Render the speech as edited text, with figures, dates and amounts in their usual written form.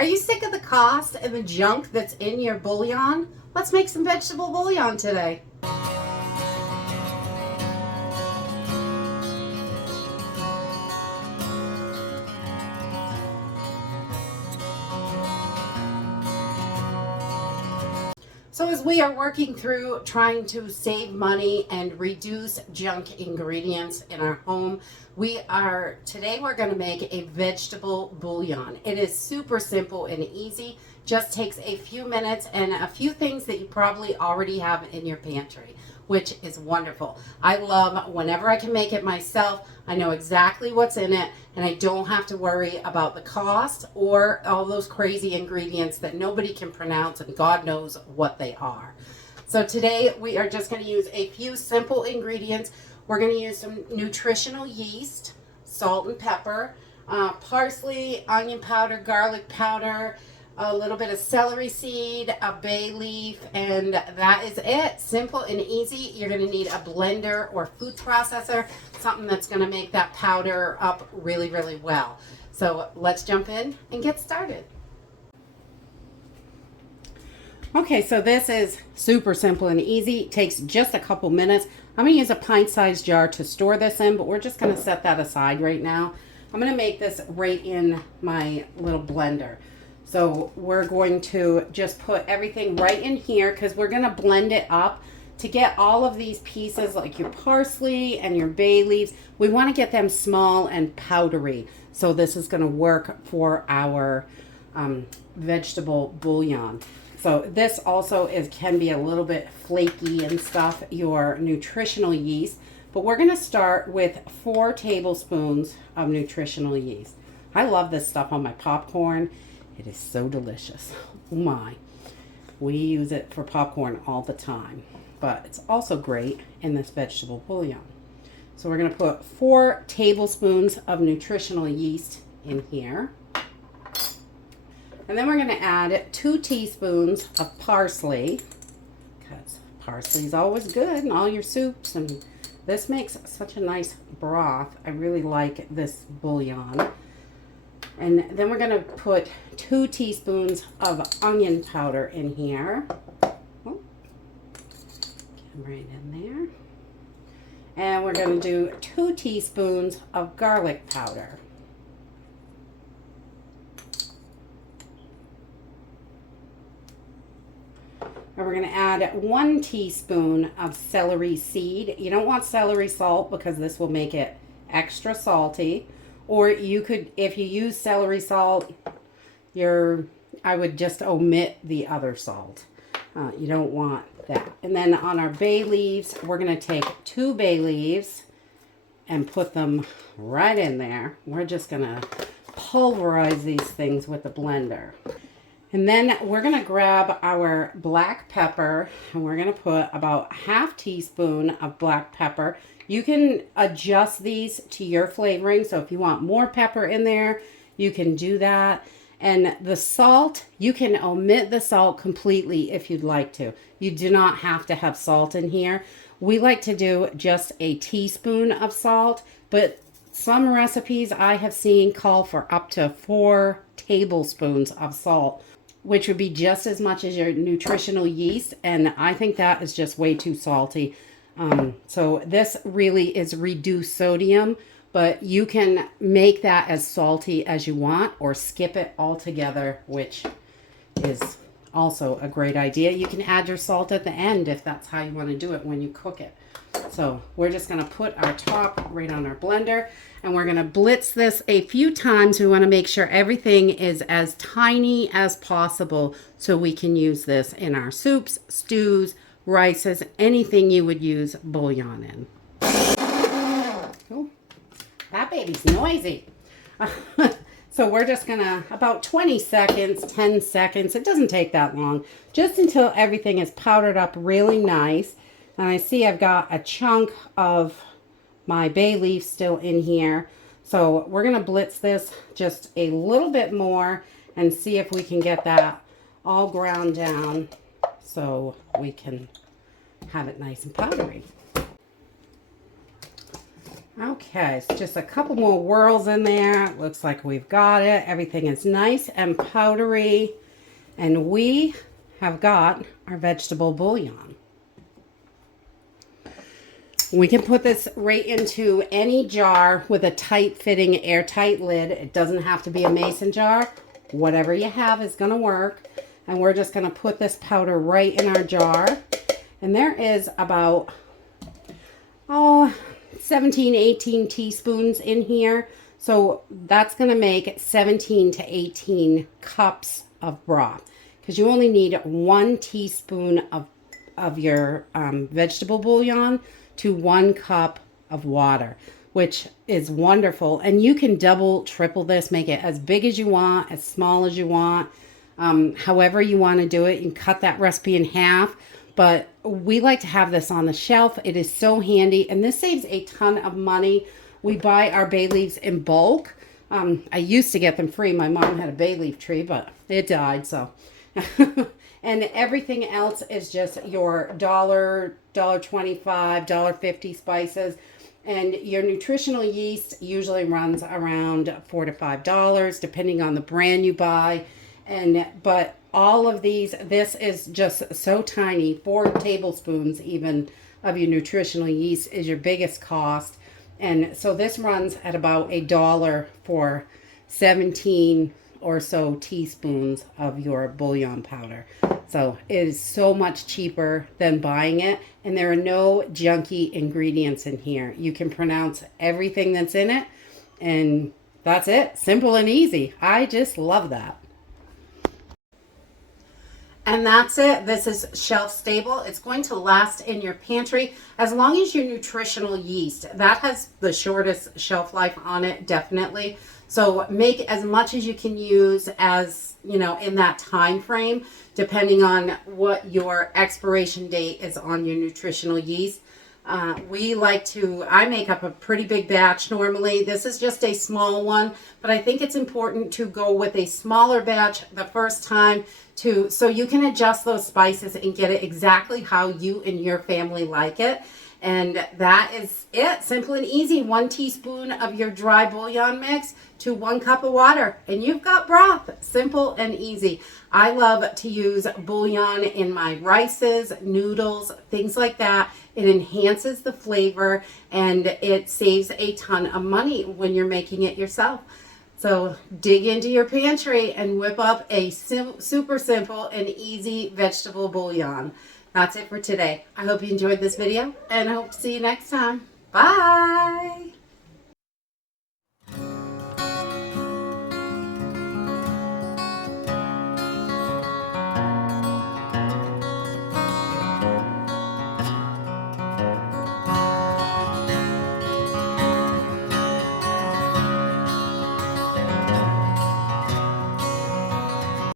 Are you sick of the cost and the junk that's in your bouillon? Let's make some vegetable bouillon today. So as we are working through trying to save money and reduce junk ingredients in our home, today we're going to make a vegetable bouillon. It is super simple and easy, just takes a few minutes and a few things that you probably already have in your pantry, which is wonderful. I love whenever I can make it myself. I know exactly what's in it and I don't have to worry about the cost or all those crazy ingredients that nobody can pronounce and God knows what they are. So today we are just going to use a few simple ingredients. We're going to use some nutritional yeast, salt and pepper, parsley, onion powder, garlic powder, a little bit of celery seed, a bay leaf, and that is it. Simple and easy. You're going to need a blender or food processor, something that's going to make that powder up really, really well. So let's jump in and get started. Okay, so this is super simple and easy. It takes just a couple minutes. I'm going to use a pint-sized jar to store this in, but we're just going to set that aside right now. I'm going to make this right in my little blender. So we're going to just put everything right in here because we're going to blend it up to get all of these pieces like your parsley and your bay leaves. We want to get them small and powdery. So this is going to work for our vegetable bouillon. So this also can be a little bit flaky and stuff, your nutritional yeast. But we're going to start with 4 tablespoons of nutritional yeast. I love this stuff on my popcorn. It is so delicious. Oh my. We use it for popcorn all the time. But it's also great in this vegetable bouillon. So we're going to put 4 tablespoons of nutritional yeast in here. And then we're going to add 2 teaspoons of parsley. Because parsley is always good in all your soups. And this makes such a nice broth. I really like this bouillon. And then we're going to put 2 teaspoons of onion powder in here. Oh, get right in there. And we're going to do 2 teaspoons of garlic powder. And we're going to add 1 teaspoon of celery seed. You don't want celery salt because this will make it extra salty. Or you could, if you use celery salt, I would just omit the other salt. You don't want that. And then on our bay leaves, we're going to take 2 bay leaves and put them right in there. We're just going to pulverize these things with the blender. And then we're going to grab our black pepper and we're going to put about 1/2 teaspoon of black pepper. You can adjust these to your flavoring. So if you want more pepper in there, you can do that. And the salt, you can omit the salt completely if you'd like to. You do not have to have salt in here. We like to do just a teaspoon of salt, but some recipes I have seen call for up to 4 tablespoons of salt, which would be just as much as your nutritional yeast. And I think that is just way too salty. So this really is reduced sodium, but you can make that as salty as you want or skip it altogether, which is also a great idea. You can add your salt at the end if that's how you want to do it when you cook it. So we're just going to put our top right on our blender and we're going to blitz this a few times. We want to make sure everything is as tiny as possible so we can use this in our soups, stews, rices, anything you would use bouillon in. Oh, that baby's noisy. So we're just gonna, about 20 seconds, 10 seconds, it doesn't take that long, just until everything is powdered up really nice. And I see I've got a chunk of my bay leaf still in here. So we're gonna blitz this just a little bit more and see if we can get that all ground down so we can have it nice and powdery. Okay, so just a couple more whirls in there. Looks like we've got it. Everything is nice and powdery. And we have got our vegetable bouillon. We can put this right into any jar with a tight-fitting, airtight lid. It doesn't have to be a mason jar. Whatever you have is going to work. And we're just going to put this powder right in our jar. And there is about, 17, 18 teaspoons in here. So that's going to make 17 to 18 cups of broth. Because you only need 1 teaspoon of your vegetable bouillon to 1 cup of water, which is wonderful. And you can double, triple this, make it as big as you want, as small as you want, however you want to do it. You can cut that recipe in half, but we like to have this on the shelf. It is so handy, and this saves a ton of money. We buy our bay leaves in bulk. I used to get them free. My mom had a bay leaf tree, but it died, so. And everything else is just your $1, $1.25, $1.50 spices. And your nutritional yeast usually runs around $4 to $5, depending on the brand you buy. But all of these, this is just so tiny. 4 tablespoons even of your nutritional yeast is your biggest cost. And so this runs at about $1 for 17 or so teaspoons of your bouillon powder. So it is so much cheaper than buying it. And there are no junky ingredients in here. You can pronounce everything that's in it. And that's it. Simple and easy. I just love that. And that's it. This is shelf stable. It's going to last in your pantry as long as your nutritional yeast. That has the shortest shelf life on it, definitely. So make as much as you can use as, in that time frame, depending on what your expiration date is on your nutritional yeast. I make up a pretty big batch normally. This is just a small one, but I think it's important to go with a smaller batch the first time so you can adjust those spices and get it exactly how you and your family like it. And that is it. Simple and easy. 1 teaspoon of your dry bouillon mix to 1 cup of water. And you've got broth. Simple and easy. I love to use bouillon in my rices, noodles, things like that. It enhances the flavor and it saves a ton of money when you're making it yourself. So dig into your pantry and whip up a super simple and easy vegetable bouillon. That's it for today. I hope you enjoyed this video and I hope to see you next time. Bye.